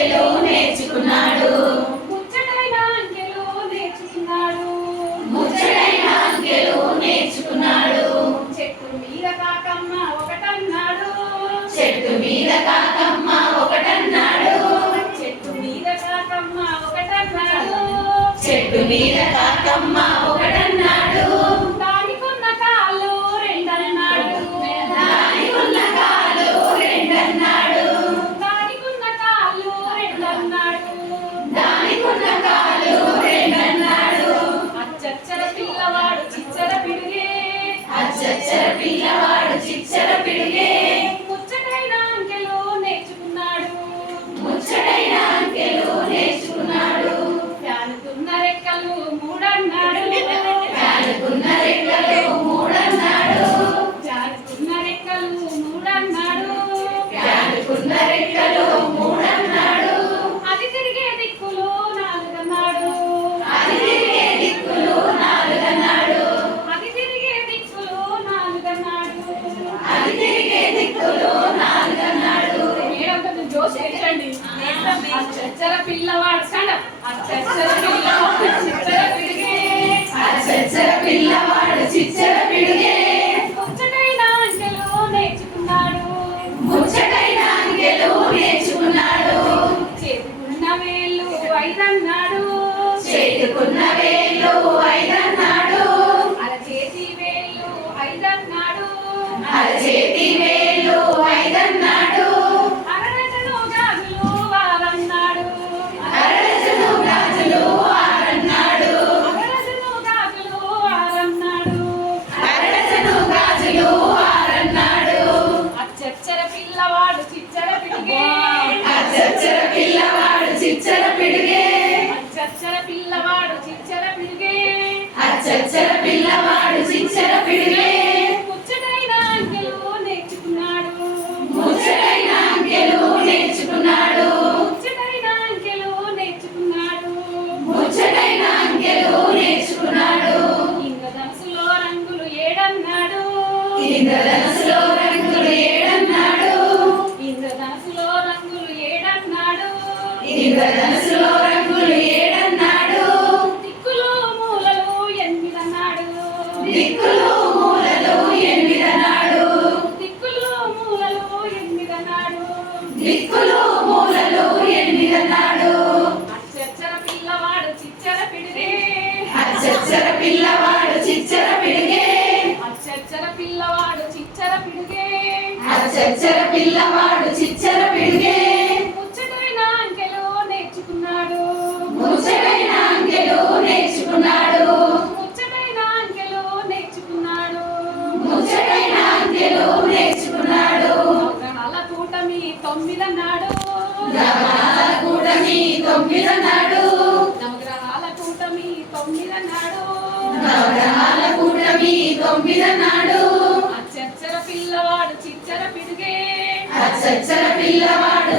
అంకెలు నేర్చుకున్నాడు. ముచ్చటైన అంకెలు నేర్చుకున్నాడు. ముచ్చటైన అంకెలు నేర్చుకున్నాడు. చెట్టు మీద కాకమ్మ ఒకటన్నాడు. చెట్టు మీద కాకమ్మ ఒకటన్నాడు. చెట్టు మీద కాకమ్మ ఒకటన్నాడు. చెట్టు మీద కాకమ్మ ఒకటన్నాడు. దానికున్న కాళ్ళు రెండన్నాడు. దానికున్న కాళ్ళు రెండన్నాడు. దానికున్న కాళ్ళు రెండన్నాడు. దానికున్న కాళ్ళు రెండన్నాడు. అచ్చచ్చర పిల్లవాడు చిచ్చర పిడుగే. అచ్చచ్చర పిల్లవాడు చిచ్చర పిడుగే. ముచ్చటైన అంకెలు నేర్చుకున్నాడు. ముచ్చటైన అంకెలు నేర్చుకున్నాడు. ఫ్యానుకున్న రెక్కలు మూడన్నాడు. ఫ్యానుకున్న రెక్కలు మూడన్నాడు. ఫ్యానుకున్న రెక్కలు మూడన్నాడు. ఫ్యానుకున్న రెక్కలు మూడన్నాడు. అది తిరిగే దిక్కులు నాలుగన్నాడు. అది తిరిగే దిక్కులు నాలుగన్నాడు. అది తిరిగే దిక్కులు నాలుగన్నాడు. అది తిరిగే దిక్కులు నాలుగన్నాడు. మేడం కొంచెం జోష్ పెట్టండి. అచ్చచ్చర పిల్లవాడు సడ అచ్చచ్చర పిల్లవాడు చిచ్చర పిడుగే. అచ్చచ్చర పిల్లవాడు చిచ్చర పిడుగే. ముచ్చటైన అంకెలు నేర్చుకున్నాడు. ముచ్చటైన అంకెలు నేర్చుకున్నాడు. చేతుకున్న వేళ్ళు ఐదన్నాడు. చేతుకున్న వేళ్ళు ఐదన్నాడు. అరచేతి వేళ్ళు ఐదన్నాడు. అరచేతి వేళ్ళు ఐదన్నాడు. అరడజను గాజులు ఆరన్నాడు. అరడజను గాజులు ఆరన్నాడు. అరడజను గాజులు ఆరన్నాడు. అరడజను గాజులు ఆరన్నాడు. అచ్చచ్చర పిల్లవాడు చిచ్చర పిడుగే. అచ్చచ్చర పిల్లవాడు చిచ్చర పిడుగే. అచ్చచ్చర పిల్లవాడు చిచ్చర పిడుగే. అచ్చచ్చర పిల్లవాడు చిచ్చర పిడుగే. ముచ్చటైన అంకెలు నేర్చుకున్నాడు. ముచ్చటైన అంకెలు నేర్చుకున్నాడు. ముచ్చటైన అంకెలు నేర్చుకున్నాడు. ముచ్చటైన అంకెలు నేర్చుకున్నాడు. ఇంద్రధనుసులో రంగులు ఏడన్నాడు. ఇంద్రధనుసులో రంగులు ఏడన్నాడు. ఇంద్రధనుసులో రంగులు ఏడన్నాడు. ఇంద్రధనుసులో రంగులు ఏడన్నాడు. దిక్కులు మూలలు ఎనిమిదన్నాడు. దిక్కులు మూలలు ఎనిమిదన్నాడు. దిక్కులు మూలలు ఎనిమిదన్నాడు. దిక్కులు మూలలు ఎనిమిదన్నాడు. అచ్చచ్చర పిల్లవాడు చిచ్చర పిడుగే. అచ్చచ్చర పిల్లవాడు చిచ్చర పిడుగే. అచ్చచ్చర పిల్లవాడు చిచ్చర పిడుగే. అచ్చచ్చర పిల్లవాడు చిచ్చర పిడుగే. ముచ్చటైన అంకెలు నేర్చుకున్నాడు. ముచ్చటైన అంకెలు నేర్చుకున్నాడు. ముచ్చటైన అంకెలు నేర్చుకున్నాడు. ముచ్చటైన అంకెలు నేర్చుకున్నాడు. గ్రహాల కూటమి తొమ్మిదన్నాడు. గ్రహాల కూటమి తొమ్మిదన్నాడు. నవగ్రహాల కూటమి తొమ్మిదన్నాడు. నవగ్రహాల కూటమి తొమ్మిదన్నాడు. అచ్చచ్చర పిల్లవాడు చిచ్చర పిడుగే. అచ్చచ్చర పిల్లవాడు